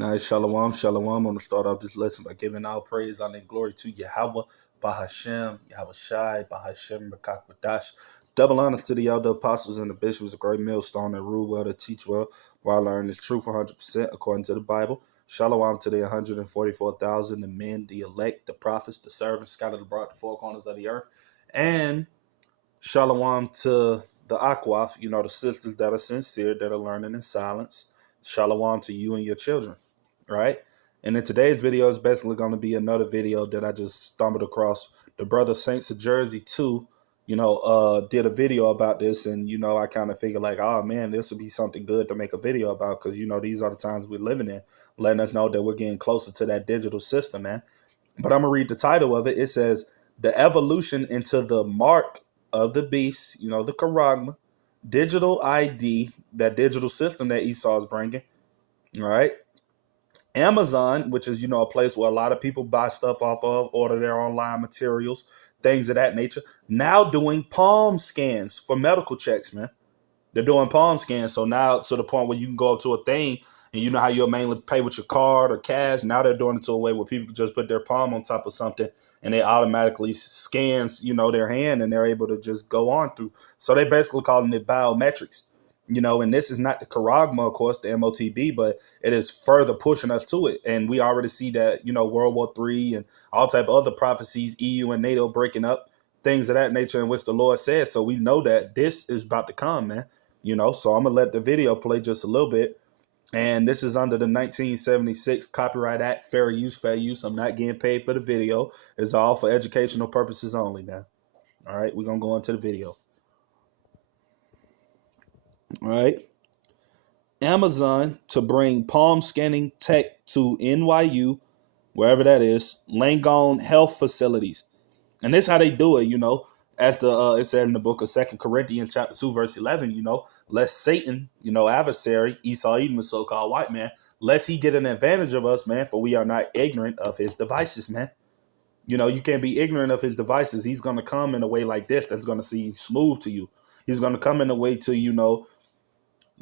Nice. Shalom, shalom. I'm going to start off this lesson by giving all praise, honor, and glory to Yahweh, Bahashem, Yahweh Shai, Bahashem, Rakakwadash. Double honor to the elder apostles and the bishops, a great millstone that rule well, to teach well, while I learn the truth 100% according to the Bible. Shalom to the 144,000, the men, the elect, the prophets, the servants, scattered abroad the four corners of the earth. And shalom to the Akwaf, the sisters that are sincere, that are learning in silence. Shalom to you and your children, right? And in today's video is basically going to be another video that I just stumbled across. The brother Saints of Jersey 2, did a video about this, and, I kind of figured like, oh, man, this would be something good to make a video about because, these are the times we're living in, letting us know that we're getting closer to that digital system, man. But I'm going to read the title of it. It says, The Evolution into the Mark of the Beast, the Charagma, digital ID, that digital system that Esau is bringing, all right? Amazon, which is, a place where a lot of people buy stuff off of, order their online materials, things of that nature, now doing palm scans for medical checks, man. They're doing palm scans. So now to the point where you can go up to a thing and you know how you'll mainly pay with your card or cash. Now they're doing it to a way where people can just put their palm on top of something and it automatically scans, their hand and they're able to just go on through. So they basically calling it biometrics, and this is not the Charagma, of course, the MOTB, but it is further pushing us to it. And we already see that, World War III and all type of other prophecies, EU and NATO breaking up, things of that nature in which the Lord says. So we know that this is about to come, man. So I'm going to let the video play just a little bit. And this is under the 1976 Copyright Act, fair use. I'm not getting paid for the video. It's all for educational purposes only now. All right, we're going to go into the video. All right. Amazon to bring palm scanning tech to NYU, wherever that is, Langone health facilities. And this is how they do it, as it said in the book of 2 Corinthians chapter 2, verse 11, lest Satan, adversary, Esau, Edom, the so-called white man, lest he get an advantage of us, man, for we are not ignorant of his devices, man. You can't be ignorant of his devices. He's going to come in a way like this that's going to seem smooth to you. He's going to come in a way to,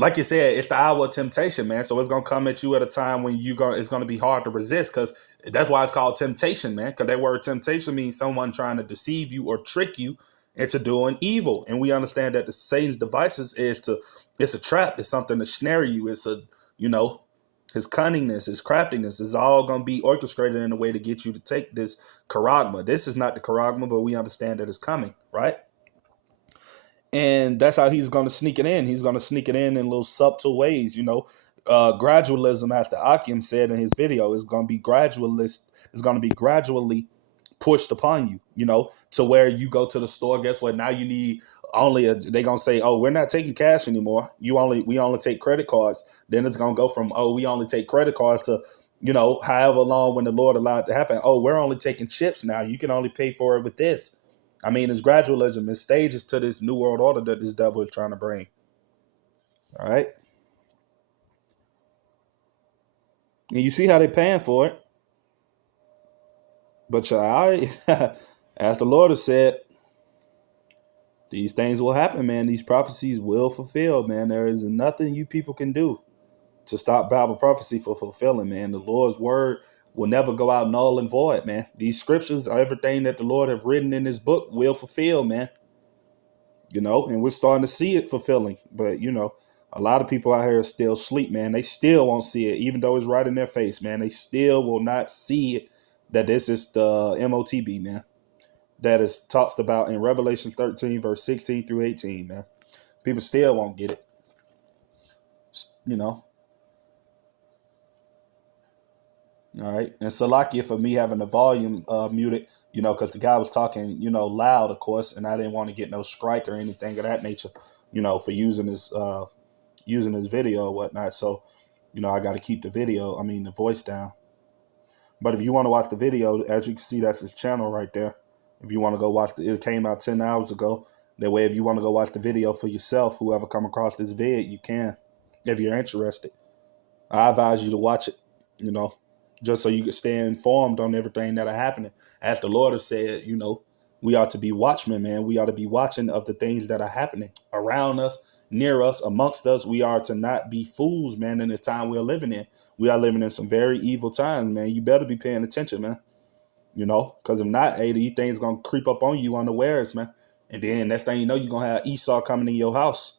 like you said, it's the hour of temptation, man. So it's going to come at you at a time when it's going to be hard to resist, because that's why it's called temptation, man. Because that word temptation means someone trying to deceive you or trick you into doing evil. And we understand that the Satan's devices it's a trap. It's something to snare you. It's his cunningness, his craftiness is all going to be orchestrated in a way to get you to take this Charagma. This is not the Charagma, but we understand that it's coming, right? And that's how he's going to sneak it in. He's going to sneak it in little subtle ways, gradualism, as the Akim said in his video, is going to be gradualist. It's going to be gradually pushed upon you, to where you go to the store. Guess what? Now you need they're going to say, oh, we're not taking cash anymore. We only take credit cards. Then it's going to go from, oh, we only take credit cards to, however long when the Lord allowed it to happen. Oh, we're only taking chips now. You can only pay for it with this. I mean, it's gradualism. It's stages to this new world order that this devil is trying to bring. All right. And you see how they're paying for it. But as the Lord has said, these things will happen, man. These prophecies will fulfill, man. There is nothing you people can do to stop Bible prophecy from fulfilling, man. The Lord's word will never go out null and void, man. These scriptures, everything that the Lord have written in his book will fulfill, man. And we're starting to see it fulfilling. But, a lot of people out here still asleep, man. They still won't see it, even though it's right in their face, man. They still will not see it, that this is the MOTB, man. That is talked about in Revelation 13, verse 16 through 18, man. People still won't get it. All right. And Salakia for me having the volume muted, because the guy was talking, loud, of course, and I didn't want to get no strike or anything of that nature, for using his video or whatnot. So, I got to keep the voice down. But if you want to watch the video, as you can see, that's his channel right there. If you want to go watch it came out 10 hours ago. That way, if you want to go watch the video for yourself, whoever come across this vid, you can, if you're interested. I advise you to watch it, just so you can stay informed on everything that are happening. As the Lord has said, we ought to be watchmen, man. We ought to be watching of the things that are happening around us near us, amongst us. We are to not be fools, man, in the time we're living in. We are living in some very evil times, man. You better be paying attention, man. Because if not, hey, these things going to creep up on you unawares, man. And then next thing you know, you're going to have Esau coming in your house,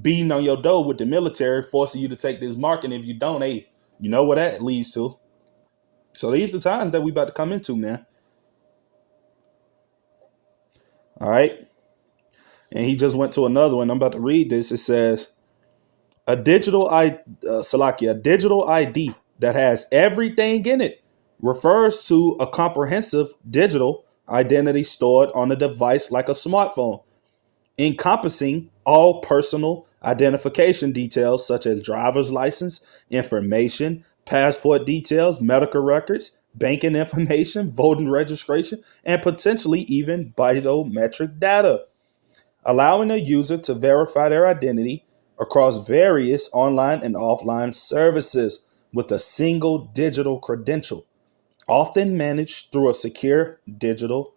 beating on your door with the military, forcing you to take this mark. And if you don't, hey, you know what that leads to. So these are the times that we about to come into, man. All right. And he just went to another one. I'm about to read this. It says, a digital ID that has everything in it refers to a comprehensive digital identity stored on a device like a smartphone, encompassing all personal identification details such as driver's license information, passport details, medical records, banking information, voting registration, and potentially even biometric data, allowing a user to verify their identity across various online and offline services with a single digital credential, often managed through a secure digital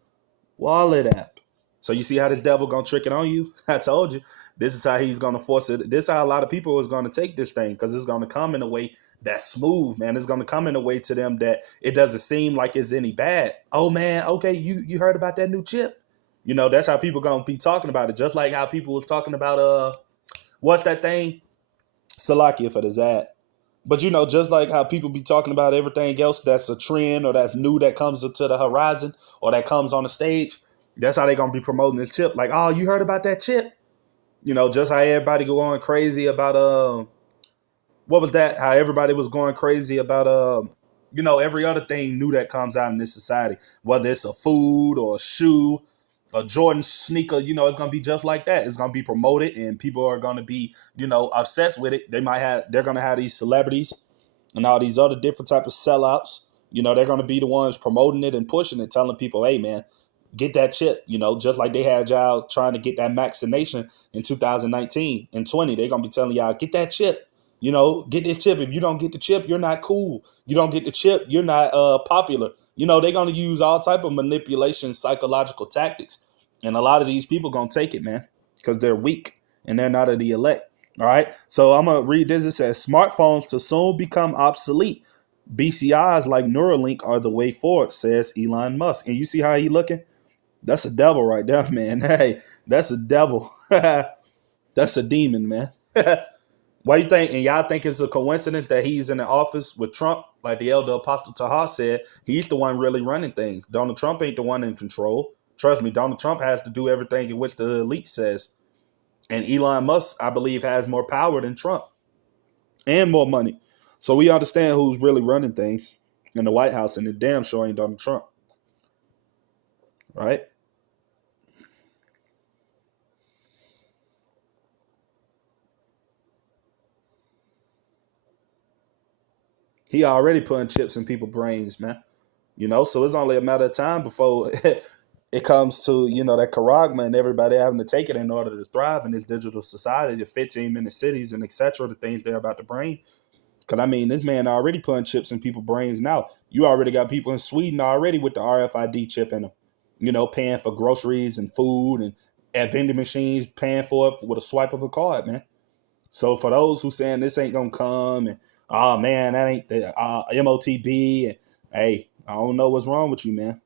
wallet app. So you see how this devil gonna trick it on you? I told you. This is how he's gonna force it. This is how a lot of people is gonna take this thing, because it's gonna come in a way that's smooth, man. It's gonna come in a way to them that it doesn't seem like it's any bad. Oh man, okay, you heard about that new chip? That's how people gonna be talking about it. Just like how people was talking about what's that thing? Salakia for the Zad. But just like how people be talking about everything else that's a trend or that's new that comes to the horizon or that comes on the stage, that's how they gonna be promoting this chip. Like, oh, you heard about that chip? Just how everybody going crazy about what was that? How everybody was going crazy about every other thing new that comes out in this society, whether it's a food or a shoe, a Jordan sneaker, it's gonna be just like that. It's gonna be promoted, and people are gonna be, obsessed with it. They're gonna have these celebrities and all these other different type of sellouts. They're gonna be the ones promoting it and pushing it, telling people, hey man, get that chip. Just like they had y'all trying to get that vaccination in 2019 and 20. They're gonna be telling y'all, get that chip. Get this chip. If you don't get the chip, you're not cool. You don't get the chip, you're not popular. They're going to use all type of manipulation, psychological tactics. And a lot of these people going to take it, man, because they're weak and they're not of the elect. All right. So I'm going to read this. It says, smartphones to soon become obsolete. BCIs like Neuralink are the way forward, says Elon Musk. And you see how he looking? That's a devil right there, man. Hey, that's a devil. That's a demon, man. Why you think, and y'all think it's a coincidence that he's in the office with Trump, like the elder Apostle Taha said, he's the one really running things. Donald Trump ain't the one in control. Trust me, Donald Trump has to do everything in which the elite says. And Elon Musk, I believe, has more power than Trump and more money. So we understand who's really running things in the White House, and the damn sure ain't Donald Trump. Right? He already putting chips in people's brains, man. So it's only a matter of time before it comes to, that Charagma and everybody having to take it in order to thrive in this digital society, the 15-minute cities and etc., the things they're about to bring. Because, this man already putting chips in people's brains now. You already got people in Sweden already with the RFID chip in them, paying for groceries and food and at vending machines, paying for it with a swipe of a card, man. So for those who saying this ain't going to come and, oh, man, that ain't the MOTB, and hey, I don't know what's wrong with you, man.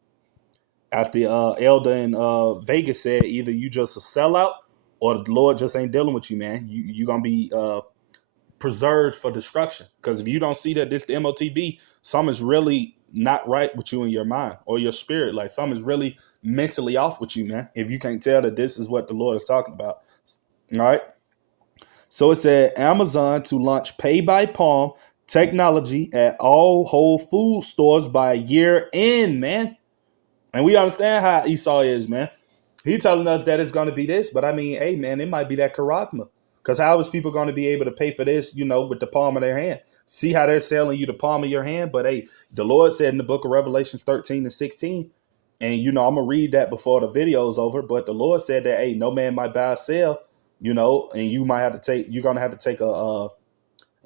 After Elder in Vegas said, either you just a sellout or the Lord just ain't dealing with you, man. You're going to be preserved for destruction. Because if you don't see that this the MOTB, something's really not right with you in your mind or your spirit. Like something's really mentally off with you, man. If you can't tell that this is what the Lord is talking about. All right. So it said Amazon to launch pay by palm technology at all Whole Food stores by year end, man. And we understand how Esau is, man. He telling us that it's going to be this, but hey, man, it might be that Charagma. Because how is people going to be able to pay for this, with the palm of their hand? See how they're selling you the palm of your hand? But hey, the Lord said in the book of Revelation 13 and 16, and I'm going to read that before the video is over, but the Lord said that, hey, no man might buy or sell, and you're going to have to take a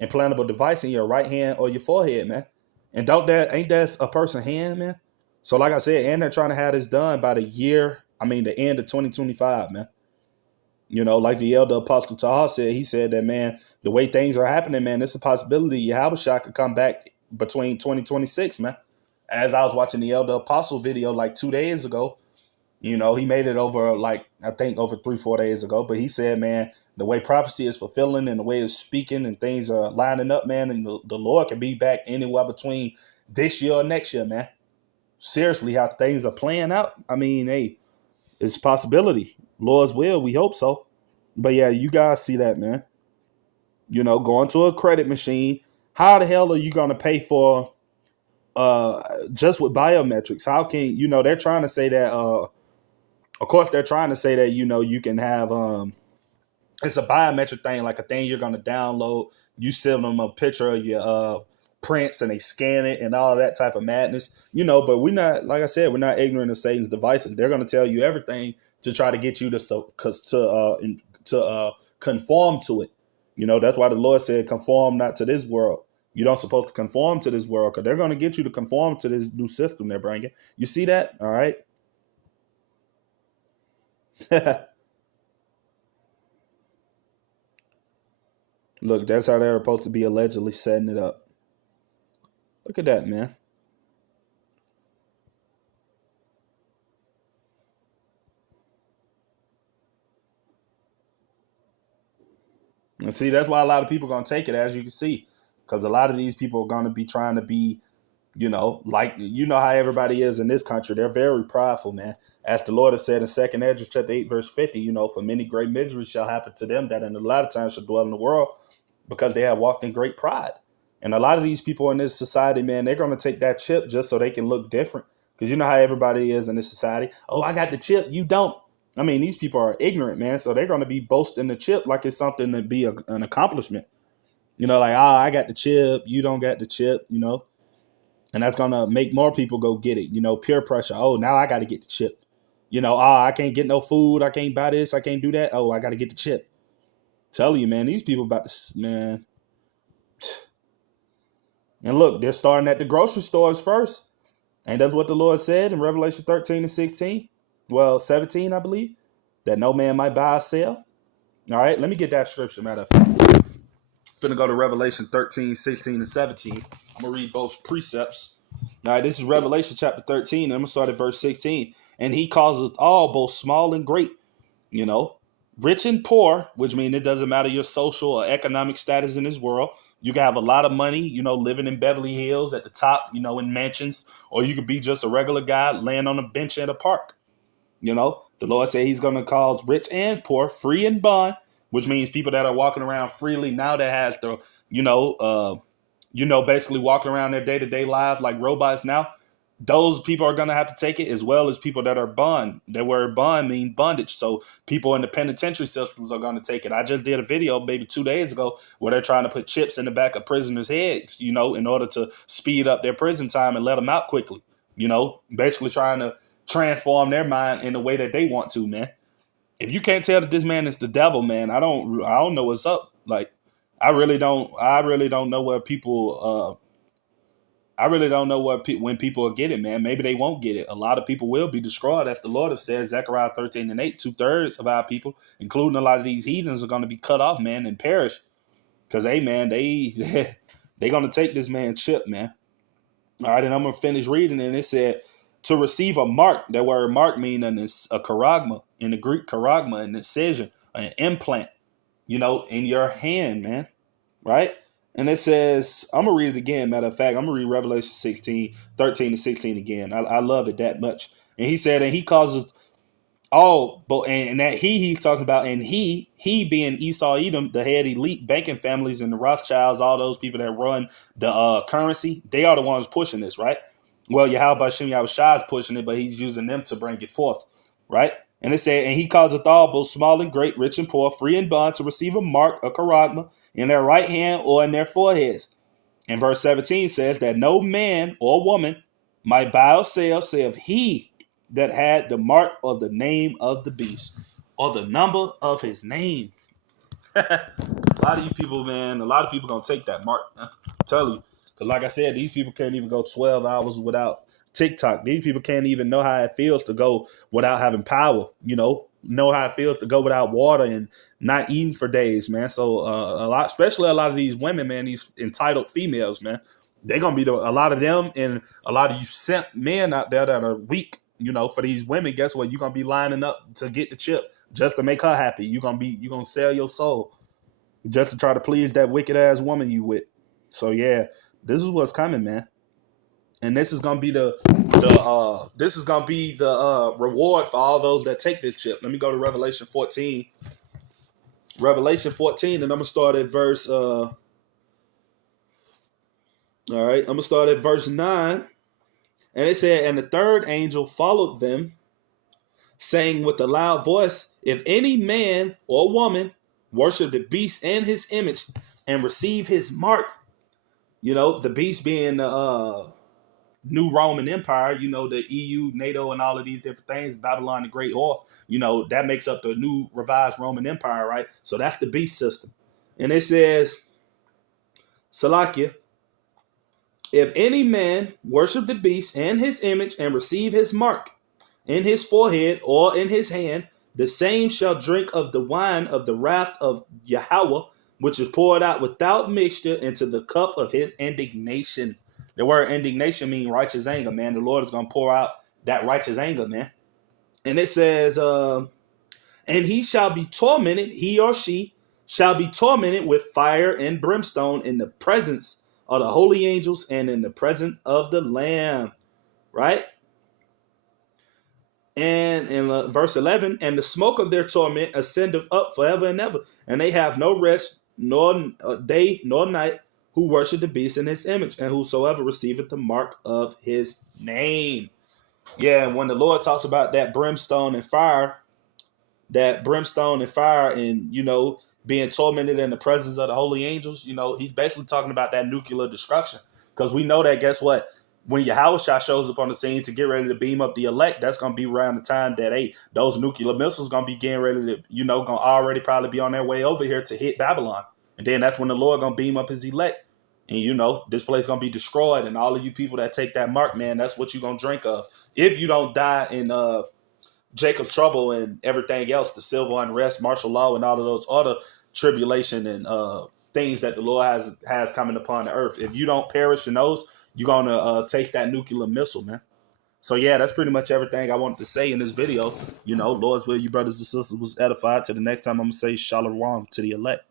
implantable device in your right hand or your forehead, man. And ain't that a person's hand, man? So like I said, and they're trying to have this done by the end of 2025, man. Like the elder apostle Taha said, he said that, man, the way things are happening, man, it's a possibility Yahweh could come back between 2026, man. As I was watching the elder apostle video like 2 days ago, he made it over, like, I think over 3-4 days ago. But he said, man, the way prophecy is fulfilling and the way it's speaking and things are lining up, man, and the Lord can be back anywhere between this year or next year, man. Seriously, how things are playing out. I mean, hey, it's a possibility. Lord's will, we hope so. But yeah, you guys see that, man. Going to a credit machine. How the hell are you going to pay for just with biometrics? How can, they're trying to say that, of course, they're trying to say that, you can have, it's a biometric thing, like a thing you're going to download. You send them a picture of your prints and they scan it and all that type of madness, but we're not, like I said, we're not ignorant of Satan's devices. They're going to tell you everything to try to get you to conform to it. That's why the Lord said, conform not to this world. You don't supposed to conform to this world because they're going to get you to conform to this new system they're bringing. You see that? All right. Look, that's how they're supposed to be allegedly setting it up. Look at that, man. And see, that's why a lot of people are going to take it, as you can see, because a lot of these people are going to be trying to be, like, how everybody is in this country. They're very prideful, man. As the Lord has said in 2 Ezra chapter 8, verse 50, for many great miseries shall happen to them that in a lot of times shall dwell in the world because they have walked in great pride. And a lot of these people in this society, man, they're going to take that chip just so they can look different. Because you know how everybody is in this society. Oh, I got the chip. You don't. I mean, these people are ignorant, man. So they're going to be boasting the chip like it's something to be an accomplishment. Like, I got the chip. You don't got the chip, And that's going to make more people go get it. Peer pressure. Oh, now I got to get the chip. I can't get no food. I can't buy this. I can't do that. Oh, I got to get the chip. Tell you, man, these people about to, man. And look, they're starting at the grocery stores first. And that's what the Lord said in Revelation 13 and 16. Well, 17, I believe. That no man might buy or sell. All right, let me get that scripture, matter of fact. Finna go to Revelation 13, 16, and 17. I'm going to read both precepts. All right, this is Revelation chapter 13. And I'm going to start at verse 16. And he causes all, both small and great, rich and poor, which means it doesn't matter your social or economic status in this world. You can have a lot of money, living in Beverly Hills at the top, in mansions, or you could be just a regular guy laying on a bench at a park. The Lord said he's going to cause rich and poor, free and bond, which means people that are walking around freely now that has the, basically walking around their day-to-day lives like robots now. Those people are going to have to take it, as well as people that are bond. That word bond means bondage. So people in the penitentiary systems are going to take it. I just did a video maybe 2 days ago where they're trying to put chips in the back of prisoners' heads, in order to speed up their prison time and let them out quickly. Basically trying to transform their mind in the way that they want to, man. If you can't tell that this man is the devil, man, I don't know what's up. Like, I really don't know where people, when people will get it, man. Maybe they won't get it. A lot of people will be destroyed. As the Lord has said, Zechariah 13 and 8, 2/3 of our people, including a lot of these heathens, are going to be cut off, man, and perish. Because, hey, man, they're going to take this man's chip, man. All right, and I'm going to finish reading. And it said, to receive a mark, that word mark means a charagma, in the Greek charagma, an incision, an implant, in your hand, man. Right? And it says, I'm going to read it again. Matter of fact, I'm going to read Revelation 16, 13 and 16 again. I love it that much. And he said, and he causes all, but and that he's talking about, and he being Esau Edom, the head elite banking families and the Rothschilds, all those people that run the currency, they are the ones pushing this, right? Well, Yahweh Shai is pushing it, but he's using them to bring it forth, right? And it said, and he causeth all, both small and great, rich and poor, free and bond, to receive a mark, a charagma, in their right hand or in their foreheads. And verse 17 says that no man or woman might buy or sell, save he that had the mark of the name of the beast, or the number of his name. A lot of you people, man, a lot of people going to take that mark. I'm telling you. Because like I said, these people can't even go 12 hours without TikTok. These people can't even know how it feels to go without having power, know how it feels to go without water and not eating for days, man. So especially a lot of these women, man, these entitled females, man, they're gonna be a lot of them and a lot of you simp men out there that are weak. For these women, guess what? You're gonna be lining up to get the chip just to make her happy. You're gonna sell your soul just to try to please that wicked ass woman you with. So yeah, this is what's coming, man. And this is gonna be the reward for all those that take this chip. Let me go to Revelation 14. Revelation 14, and I'm gonna start at verse. All right, I'm gonna start at verse 9, and it said, "And the third angel followed them, saying with a loud voice, If any man or woman worship the beast and his image, and receive his mark." The beast being the new Roman Empire, the EU, NATO, and all of these different things, Babylon the Great, or, that makes up the new revised Roman Empire, right? So that's the beast system. And it says, Salakia, "If any man worship the beast and his image and receive his mark in his forehead or in his hand, the same shall drink of the wine of the wrath of Yahweh, which is poured out without mixture into the cup of his indignation." The word indignation means righteous anger, man. The Lord is going to pour out that righteous anger, man. And it says, "And he shall be tormented, he or she shall be tormented with fire and brimstone in the presence of the holy angels and in the presence of the Lamb." Right? And in verse 11, "And the smoke of their torment ascendeth up forever and ever, and they have no rest, nor day nor night, who worship the beast in his image, and whosoever receiveth the mark of his name." Yeah, and when the Lord talks about that brimstone and fire, and being tormented in the presence of the holy angels, he's basically talking about that nuclear destruction. Because we know that, guess what? When Yahushua shows up on the scene to get ready to beam up the elect, that's going to be around the time that those nuclear missiles going to be getting ready to, going to already probably be on their way over here to hit Babylon. And then that's when the Lord going to beam up his elect. And, this place going to be destroyed. And all of you people that take that mark, man, that's what you're going to drink of. If you don't die in Jacob trouble and everything else, the civil unrest, martial law, and all of those other tribulation and things that the Lord has coming upon the earth. If you don't perish in those, you're going to take that nuclear missile, man. So, yeah, that's pretty much everything I wanted to say in this video. Lord's will, you brothers and sisters was edified. Till the next time, I'm going to say shalom to the elect.